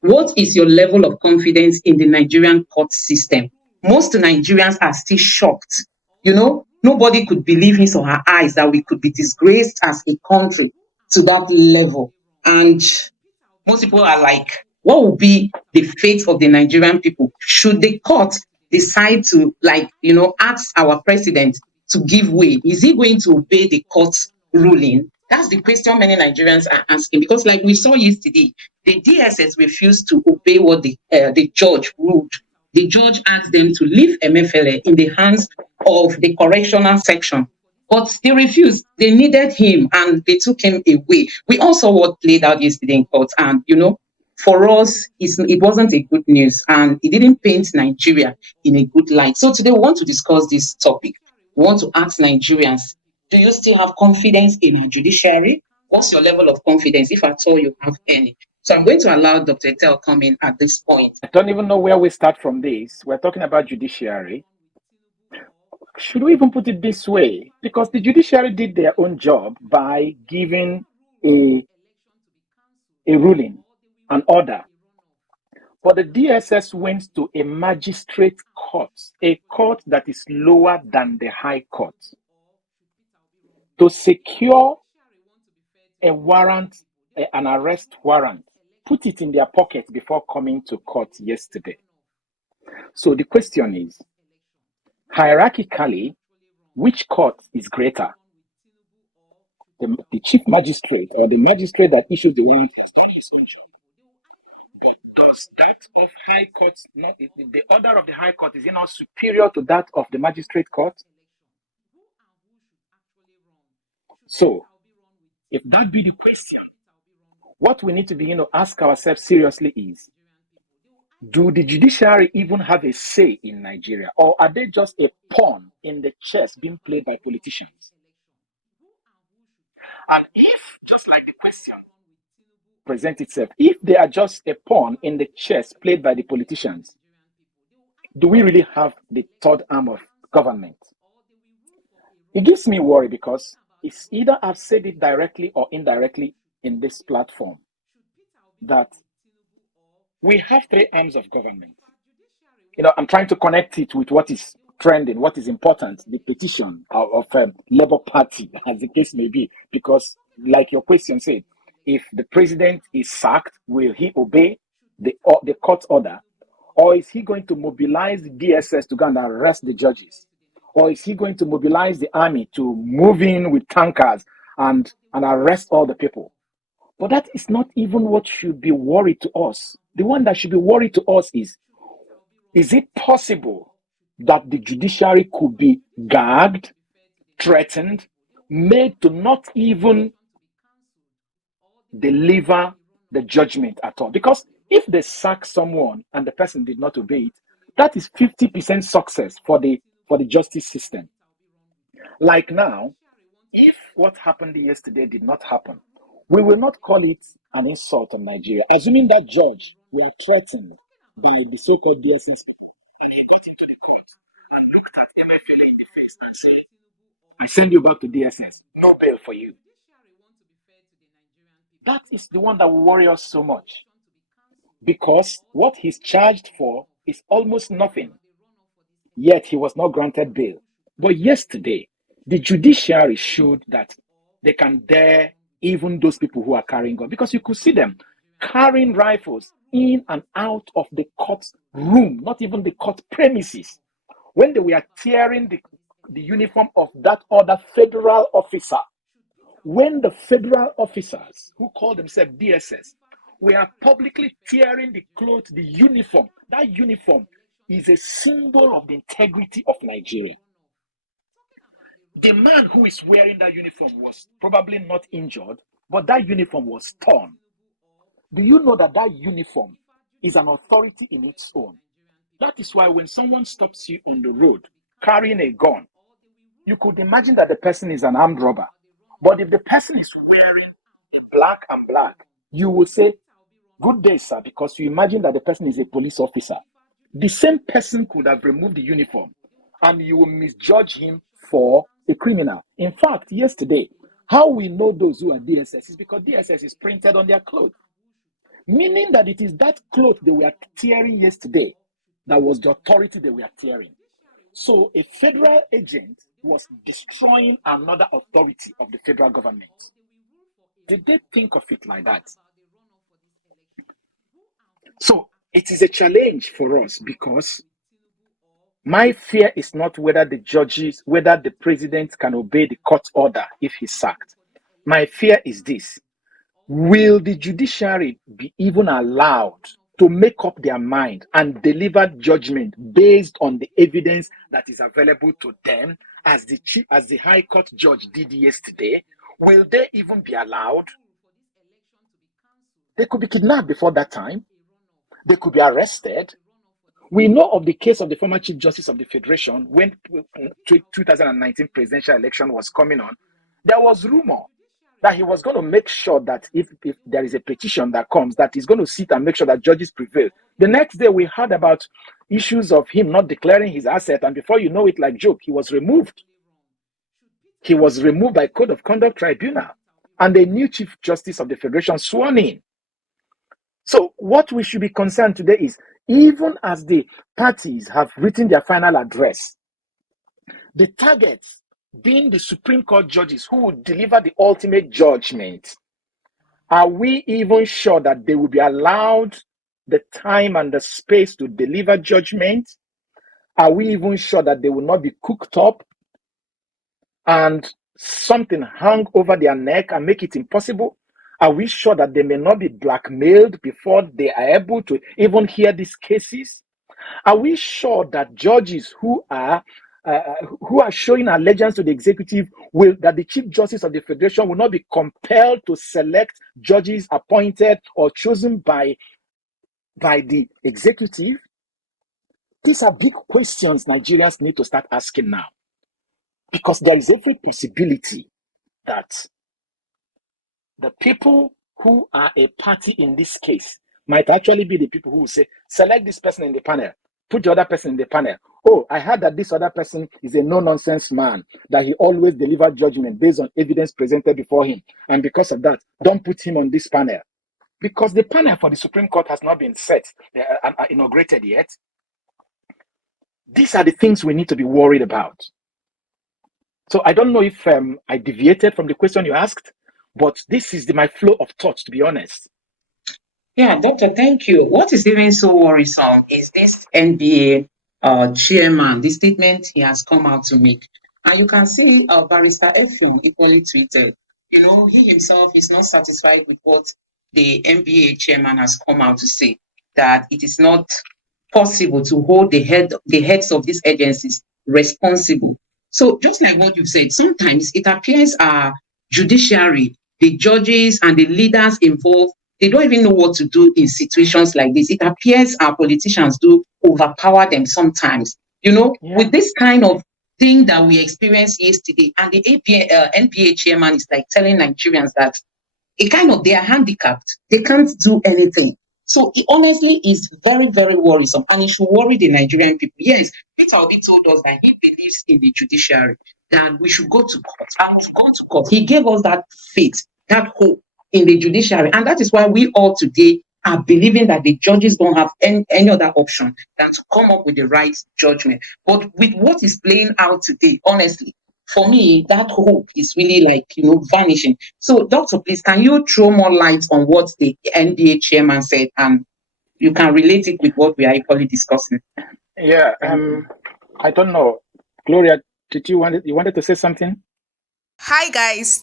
What is your level of confidence in the Nigerian court system? Most Nigerians are still shocked. Nobody could believe his or her eyes that we could be disgraced as a country to that level. And most people are like, what will be the fate of the Nigerian people? Should the court decide to, ask our president to give way? Is he going to obey the court's ruling? That's the question many Nigerians are asking, because, like we saw yesterday, the DSS refused to obey what the judge ruled. The judge asked them to leave MFLA in the hands of the correctional section, but they refused. They needed him and they took him away. We all saw what played out yesterday in court, and for us, it wasn't a good news, and it didn't paint Nigeria in a good light. So today we want to discuss this topic. We want to ask Nigerians, do you still have confidence in our judiciary? What's your level of confidence, if at all you have any? So I'm going to allow Dr. Etel come in at this point. I don't even know where we start from this. We're talking about judiciary. Should we even put it this way? Because the judiciary did their own job by giving a ruling, an order. But the DSS went to a magistrate court, a court that is lower than the High Court, to secure a warrant, an arrest warrant, put it in their pocket before coming to court yesterday. So the question is, hierarchically, which court is greater? The chief magistrate or the magistrate that issues the warrant has done his own job. But does that of High Court, not the order of the High Court, is it not superior to that of the magistrate court? So, if that be the question, what we need to be, ask ourselves seriously is, do the judiciary even have a say in Nigeria, or are they just a pawn in the chess being played by politicians? And if, just like the question presents itself, if they are just a pawn in the chess played by the politicians, do we really have the third arm of government? It gives me worry because it's either I've said it directly or indirectly in this platform that we have three arms of government. I'm trying to connect it with what is trending, what is important, the petition of Labour Party, as the case may be, because like your question said, if the president is sacked, will he obey the court order? Or is he going to mobilize the DSS to go and arrest the judges? Or is he going to mobilize the army to move in with tankers and arrest all the people? But that is not even what should be worried to us. The one that should be worried to us is it possible that the judiciary could be gagged, threatened, made to not even deliver the judgment at all? Because if they sack someone and the person did not obey it, that is 50% success for the justice system. Like now, if what happened yesterday did not happen, we will not call it an insult on Nigeria. Assuming that judge were threatened by the so-called DSS, and he got into the court and looked at MFLA in the face and said, I send you back to DSS, no bail for you. That is the one that will worry us so much, because what he's charged for is almost nothing, yet he was not granted bail. But yesterday, the judiciary showed that they can dare even those people who are carrying guns, because you could see them carrying rifles in and out of the court room, not even the court premises, when they were tearing the uniform of that other federal officer. When the federal officers who call themselves DSS were publicly tearing the clothes, the uniform, that uniform is a symbol of the integrity of Nigeria. The man who is wearing that uniform was probably not injured, but that uniform was torn. Do you know that uniform is an authority in its own? That is why when someone stops you on the road carrying a gun, you could imagine that the person is an armed robber. But if the person is wearing a black and black, you will say, good day, sir, because you imagine that the person is a police officer. The same person could have removed the uniform and you will misjudge him for a criminal. In fact, yesterday, how we know those who are DSS is because DSS is printed on their clothes. meaning that it is that cloth they were tearing yesterday that was the authority they were tearing. So a federal agent was destroying another authority of the federal government. Did they think of it like that? So it is a challenge for us, because my fear is not whether the president can obey the court order if he's sacked. My fear is this: will the judiciary be even allowed to make up their mind and deliver judgment based on the evidence that is available to them, as the High Court judge did yesterday? Will they even be allowed? They could be kidnapped before that time. They could be arrested. We know of the case of the former Chief Justice of the Federation when 2019 presidential election was coming on. There was rumor that he was going to make sure that if there is a petition that comes, that he's going to sit and make sure that judges prevail. The next day, we heard about issues of him not declaring his asset, and before you know it, like joke, he was removed. He was removed by Code of Conduct Tribunal, and the new Chief Justice of the Federation sworn in. So what we should be concerned today is, even as the parties have written their final address, the targets being the Supreme Court judges who will deliver the ultimate judgment, are we even sure that they will be allowed the time and the space to deliver judgment? Are we even sure that they will not be cooked up and something hung over their neck and make it impossible? Are we sure that they may not be blackmailed before they are able to even hear these cases? Are we sure that judges who are showing allegiance to the executive that the Chief Justice of the Federation will not be compelled to select judges appointed or chosen by the executive? These are big questions Nigerians need to start asking now, because there is every possibility that the people who are a party in this case might actually be the people who will say, select this person in the panel, put the other person in the panel. Oh, I heard that this other person is a no-nonsense man, that he always delivers judgment based on evidence presented before him. And because of that, don't put him on this panel. Because the panel for the Supreme Court has not been set and inaugurated yet. These are the things we need to be worried about. So I don't know if I deviated from the question you asked, but this is my flow of thoughts, to be honest. Yeah, Doctor, thank you. What is even so worrisome is this NBA chairman, the statement he has come out to make. And you can see Barrister Effiong equally tweeted. You know, he himself is not satisfied with what the NBA chairman has come out to say, that it is not possible to hold the heads of these agencies responsible. So just like what you said, sometimes it appears our judiciary, the judges and the leaders involved, they don't even know what to do in situations like this. It appears our politicians do overpower them sometimes. You know, with this kind of thing that we experienced yesterday, and the NPA chairman is like telling Nigerians that they are handicapped. They can't do anything. So it honestly is very, very worrisome, and it should worry the Nigerian people. Yes, Peter Obi told us that he believes in the judiciary, that we should go to court and go to court. He gave us that faith, that hope in the judiciary, and that is why we all today are believing that the judges don't have any other option than to come up with the right judgment. But with what is playing out today, honestly, for me, that hope is really vanishing. So, Doctor, please, can you throw more light on what the NBA chairman said, and you can relate it with what we are equally discussing? Yeah, I don't know. Gloria, you wanted to say something? Hi, guys.